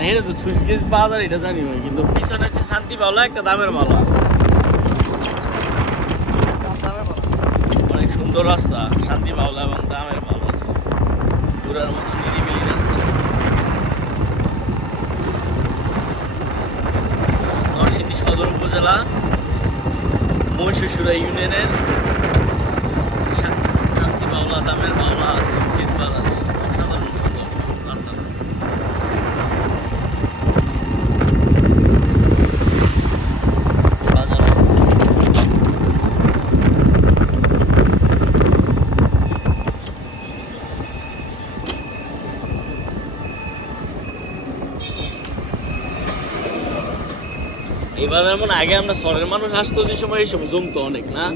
মানে এটা তো সুইচ গেজ বাজার এটা জানি ভাই, কিন্তু পিছনে হচ্ছে শান্তি বাউলা একটা দামের বাউলা। অনেক সুন্দর রাস্তা শান্তি বাউলা এবং দামের বাউলা, ঘোরার মতো নিরিবিলি রাস্তা। নরসিংদী সদর উপজেলা মহিষাসুরা ইউনিয়নের শান্তি বাউলা দামের বাউলা সুইচ গেজ বাজার। অসাধারণ সুন্দর রাস্তা। এই বাজার মনে আগে আমরা শহরের মানুষ আসতো যে সময় এই সময় জমতো অনেক না।